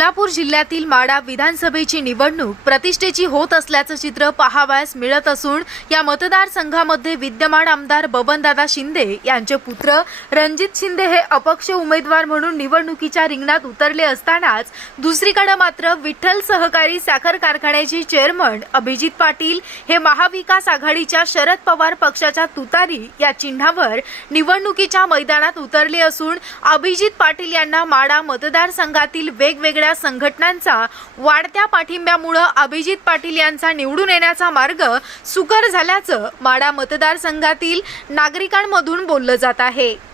सोलापूर जिल्ह्यातील माडा विधानसभेची निवडणूक प्रतिष्ठेची होत असल्याचं चित्र पाहावयास मिळत असून या मतदारसंघामध्ये विद्यमान आमदार बबनदादा शिंदे यांचे पुत्र रणजित शिंदे हे अपक्ष उमेदवार म्हणून निवडणुकीच्या रिंगणात उतरले असतानाच दुसरीकडे मात्र विठ्ठल सहकारी साखर कारखान्याचे चेअरमन अभिजित पाटील हे महाविकास आघाडीच्या शरद पवार पक्षाच्या तुतारी या चिन्हावर निवडणुकीच्या मैदानात उतरले असून अभिजित पाटील यांना माडा मतदारसंघातील वेगवेगळ्या संघटनांचा वाढत्या पाठिंब्यामुळं अभिजित पाटील यांचा निवडून येण्याचा मार्ग सुकर झाल्याचं माडा मतदारसंघातील नागरिकांमधून बोललं जात आहे.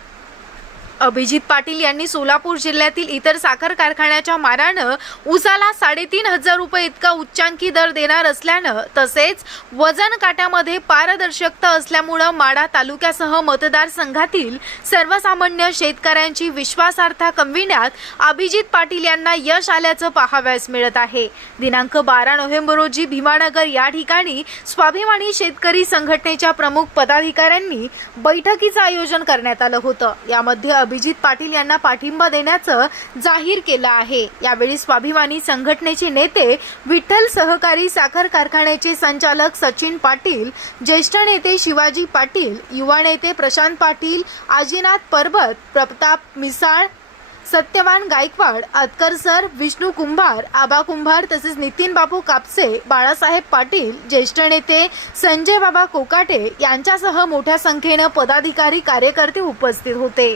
अभिजित पाटील यांनी सोलापूर जिल्ह्यातील इतर साखर कारखान्याच्या मारानं उसाला साडेतीन हजार रुपये इतका उच्चांकी दर देणार असल्यानं तसेच वजन काट्यामध्ये पारदर्शकता असल्यामुळं माडा तालुक्यासह मतदारसंघातील सर्वसामान्य शेतकऱ्यांची विश्वासार्हता कमविण्यात अभिजित पाटील यांना यश आल्याचं पाहावयास मिळत आहे. दिनांक बारा नोव्हेंबर रोजी भीमानगर या ठिकाणी स्वाभिमानी शेतकरी संघटनेच्या प्रमुख पदाधिकाऱ्यांनी बैठकीचं आयोजन करण्यात आलं होतं. यामध्ये अभिजित पाटील यांना पाठिंबा देण्याचं जाहीर केलं आहे. यावेळी स्वाभिमानी संघटनेचे नेते विठ्ठल सहकारी साखर कारखान्याचे संचालक सचिन पाटील ज्येष्ठ नेते शिवाजी पाटील युवा नेते प्रशांत पाटील आजीनाथ पर्वत प्रताप मिसाळ सत्यवान गायकवाड अतकर सर विष्णू कुंभार आबा कुंभार तसेच नितीन बापू कापसे बाळासाहेब पाटील ज्येष्ठ नेते संजय बाबा कोकाटे यांच्यासह मोठ्या संख्येनं पदाधिकारी कार्यकर्ते उपस्थित होते.